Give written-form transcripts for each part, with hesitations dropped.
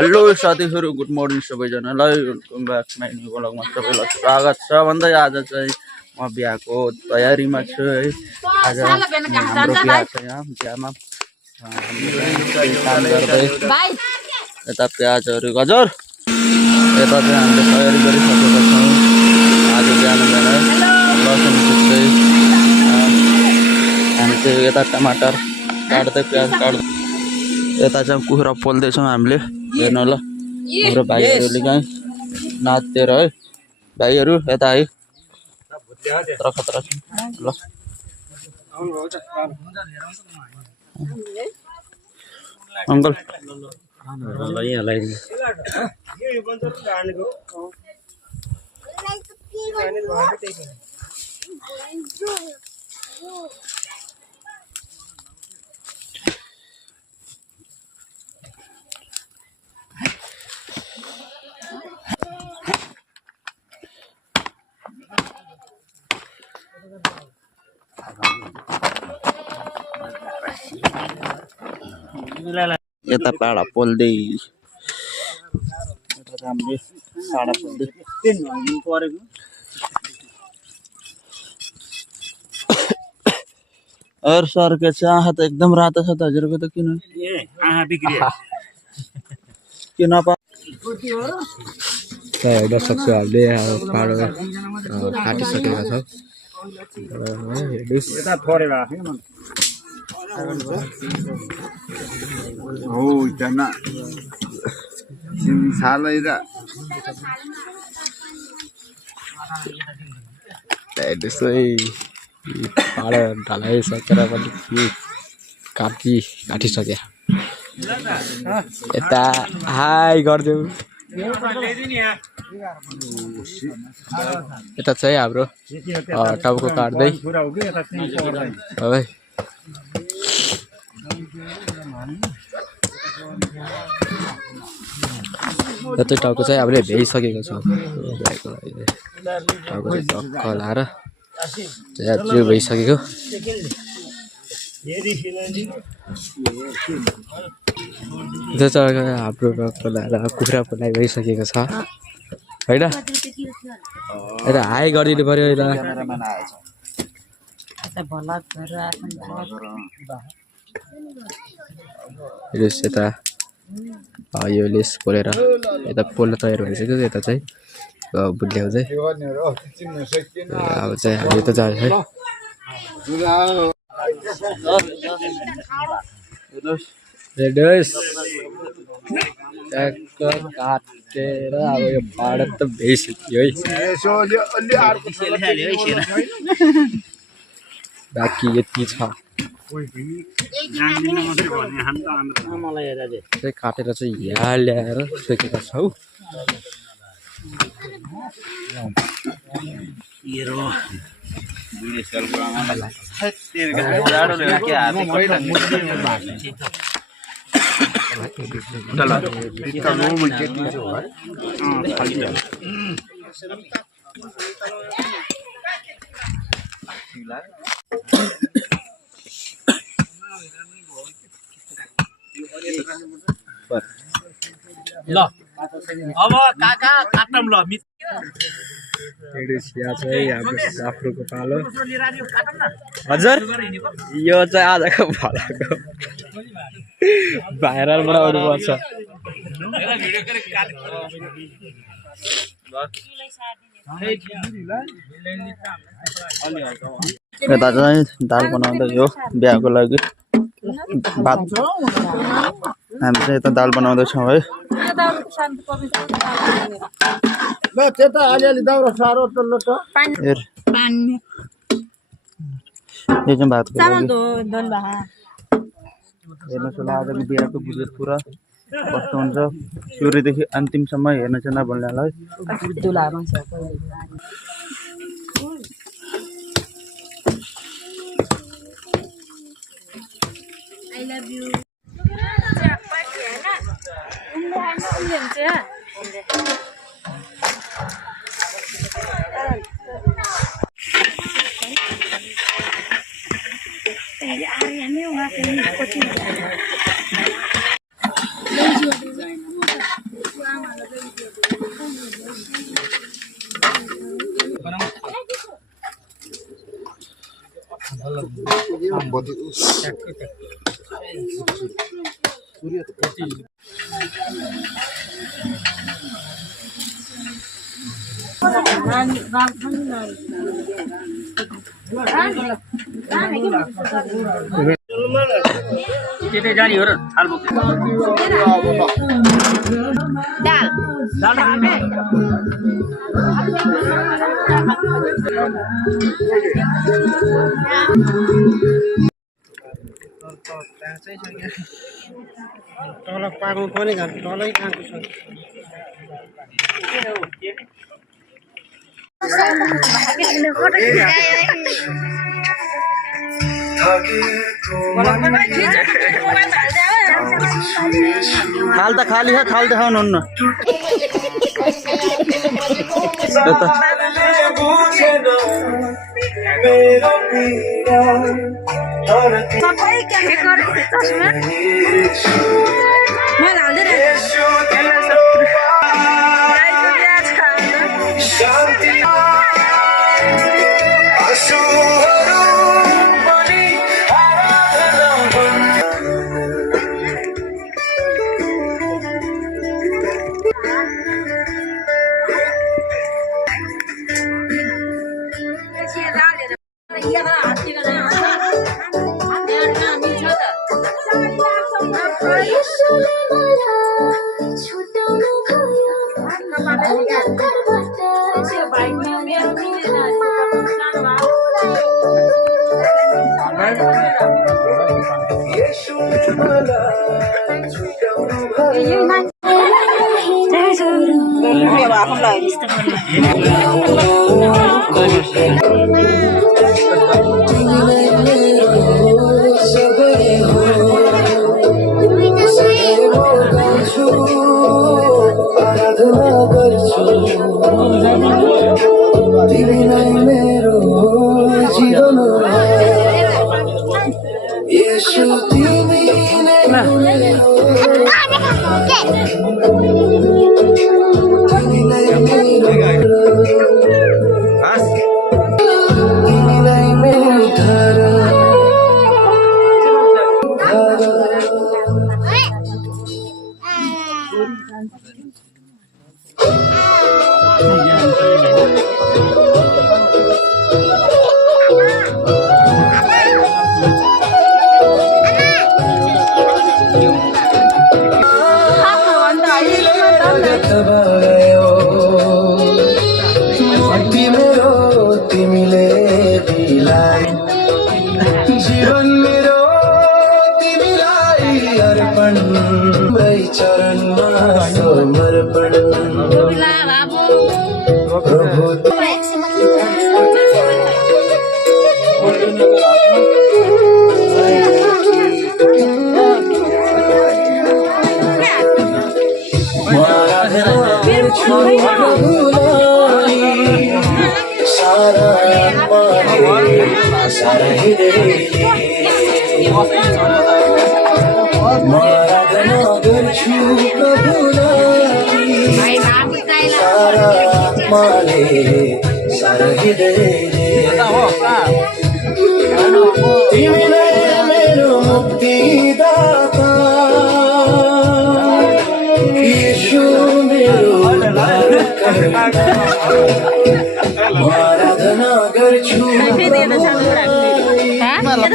Hello साथीहरु good morning सबैजनालाई welcome back my new ब्लगमा सबैलाई स्वागत छ भन्दै आज चाहिँ म बिहाको तयारीमा छु है आज हाम्रो बिहा छ यहाँ बिहामा काम गर्दै यता प्याजहरु गजर यता चाहिँ हामीले तयारी गरिसकेका छौं आज बिहान लसुन कुट्दै हामी चाहिँ यता टमाटर काट्दै प्याज काट्दै यता चाहिँ कुखुरा पोल्दै छौं हामीले हेर्न ल हाम्रो भाइहरुले चाहिँ नाच्दै है भाइहरु यता है खतरा छ ल अंकल यता पाडा पोल्दै यता हामीले पाडा पोल्दै और सर के आँखा त एकदम रातो छ त हजुरको त किन आँखा बिग्रियो किन पा हेर्न सक्छौँ हामीले पाडो काटिसकेका छौँ यता थोरै भएको हो जना सिमसालै र त्यसै पाडो ढलाइसकेर पनि काटिसके यता हाई गरिदेऊ यता चाहिँ हाम्रो टाउको काट्दै है यतै टाउको चाहिँ हामीले भ्याइसकेको छौँ टाउको चाहिँ टक्क लाएर चाहिँ भइसकेको त्यो चाहिँ हाम्रो टक्क लाएर कुखुरा पोलाइ भइसकेको छ होइन यता हाई गरिदिनु पर्यो यता यता यो लेस पोलेर यता पोल्न तयार भइसक्यो यता चाहिँ बुझ्ल्याउँदै अब चाहिँ हामी त जान्छ है काटेर अब यो पाडा त भइसक्यो है बाँकी यति छ काटेर चाहिँ यहाँ ल्याएर सकेका छौँ ल अब काका काट्टम ल आफ्रोको पालो हजुर यो चाहिँ आजको भाडाको भाइरल बनाउनु पर्छ यता चाहिँ दाल बनाउँदै हो बिहाको लागि भात हामी चाहिँ यता दाल बनाउँदैछौँ है ल त्यता अलिअलि दाउरा सारो टल्लो त यो चाहिँ भातको लागि हेर्नुहोस् होला आजको बिहाको बुझेर पुरा कस्तो हुन्छ सुरुदेखि अन्तिमसम्म हेर्न चाहिँ नभन्नेलाई I love you. त्यतै जाने हो र थाल बोक्नु दाल दाल तल पार्नु पनि तलै कहाँको छ थाल त खाली छ थाल देखाउनुहुन्न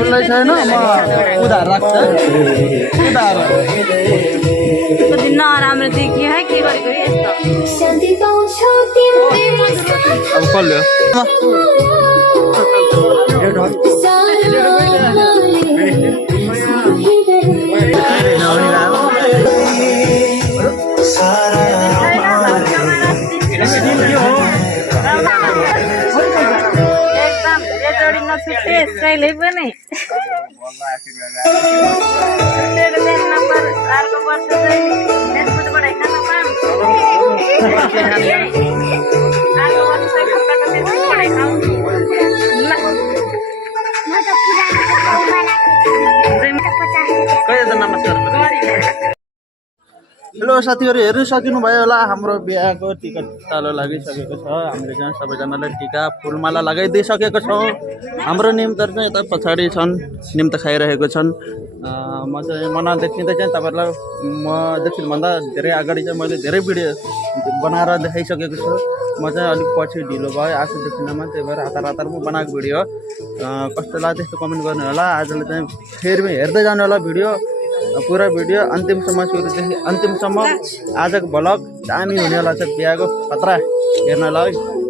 खुल्लै छैन म उधार राख्छ उधार नराम्रो देखियो है के गरेको यस्तो अब कल्यो कहिले पनि नम्बर अर्को वर्ष चाहिँ त्यसबाट खान पाऊँ अर्को वर्ष चाहिँ खाउँ कहिले त नमस्कार हेलो साथीहरू हेरिसकिनु भयो होला हाम्रो बिहाको टिकट तालो लागिसकेको छ हामीले चाहिँ सबैजनाले टिका फुलमाला लगाइदिइसकेको छौँ हाम्रो निम्तहरू चाहिँ यता पछाडि छन् निम्त खाइरहेको छन् म चाहिँ देखिँदै चाहिँ तपाईँहरूलाई मदेखिभन्दा धेरै अगाडि चाहिँ मैले धेरै भिडियो बनाएर देखाइसकेको छु म चाहिँ अलिक पछि ढिलो भयो आफू देखिनमा त्यही भएर हतार हतारमा बनाएको भिडियो कस्तो लाग्यो त्यस्तो कमेन्ट गर्नु होला आजले चाहिँ फेरि हेर्दै जानु होला भिडियो पुरा भिडियो अन्तिमसम्म सुरुदेखि अन्तिमसम्म आजको भ्लग दामी हुनेवाला छ बिहाको खतरा हेर्नलाई है